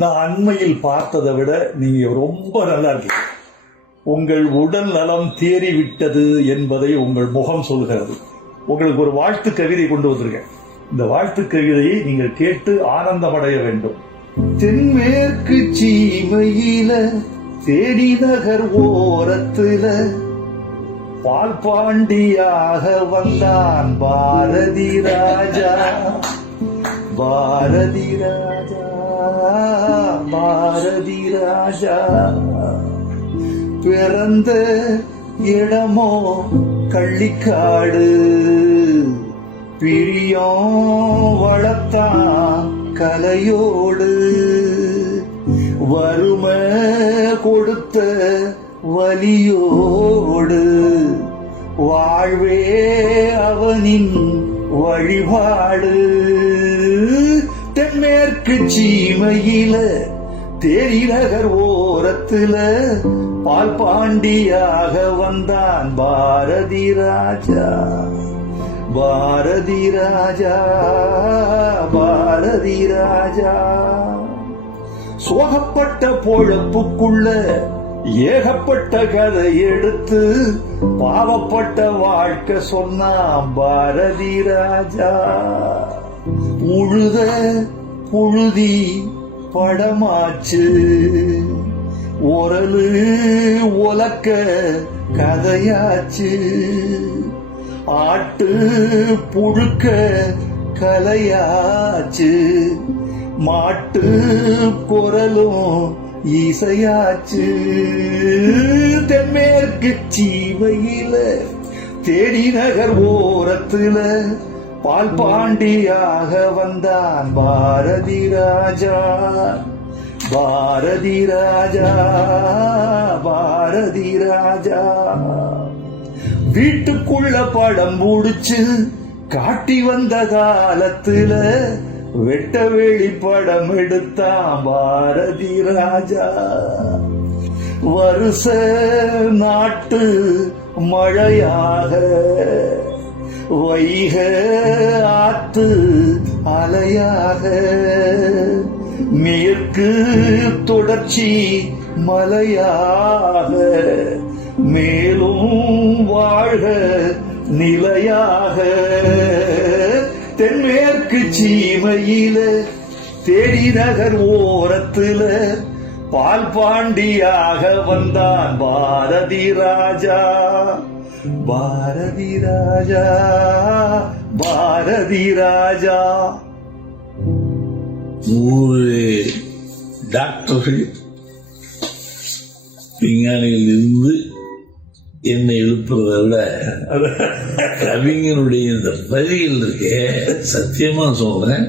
நான் அண்மையில் பார்த்ததை விட நீங்க ரொம்ப நல்லா இருக்கீங்க. உங்கள் உடல் நலம் தேறிவிட்டது என்பதை உங்கள் முகம் சொல்கிறது. உங்களுக்கு ஒரு வாழ்த்து கவிதை கொண்டு வந்திருக்கேன். இந்த வாழ்த்து கவிதையை நீங்கள் கேட்டு ஆனந்தமடைய வேண்டும். தென்மேற்கு சீமையில தேடி நகர் ஓரத்துல பால் பாண்டியாக வந்தான் பாரதி ராஜா. பாரதி ராஜா, பாரதி ராஜா. பிறந்த இடமோ கள்ளிக்காடு, பிரியம் வளர்த்தான் கலையோடு. வறுமை கொடுத்த வலியோடு வாழ்வே அவனின் வழிபாடு. தென்மேற்கு சீமையில தேரி நகர் ஓரத்துல பால் பாண்டியாக வந்தான் பாரதி ராஜா. பாரதி ராஜா, பாரதி ராஜா. சோகப்பட்ட பொழப்புக்குள்ள ஏகப்பட்ட கதை எடுத்து பாவப்பட்ட வாழ்க்கை சொன்னான் பாரதி ராஜா. உழுத புழுதி படமாச்சு, ஒரலு ஒலக்க கதையாச்சு. ஆட்டு புழுக்க கலையாச்சு, மாட்டு குரலும் இசையாச்சு. தென்மேற்கு சீமையில தேடி நகர் ஓரத்துல பால் பாண்டியாக வந்தான் பாரதி ராஜா. பாரதி ராஜா, பாரதி ராஜா. வீட்டுக்குள்ள படம் முடிச்சு காட்டி வந்த காலத்துல வெட்ட வெளி படம் எடுத்தான் பாரதி ராஜா. வருஷ நாட்டு மழையாக வைக ஆத்து அலையாக மேற்கு தொடர்ச்சி மலையாக மேலும் வாழ்க நிலையாக. தென்மேற்கு சீமையில தேடி நகர் ஓரத்துல பால் பாண்டியாக வந்தான் பாரதி ராஜா. பாரதி ராஜா, பாரதி ராஜா. ஒரு டாக்டர்கள் விஞ்ஞானிகள் இருந்து என்னை எழுப்புறதை விட கவிஞனுடைய இந்த வரிகள் இருக்கே, சத்தியமா சொல்றேன்,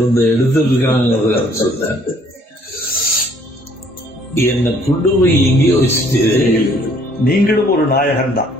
இந்த எடுத்துட்டு இருக்காங்க சொல்றேன். என்னை கொண்டு போய் எங்கேயோ வச்சுட்டு நீங்களும் ஒரு நாயகன் தான்.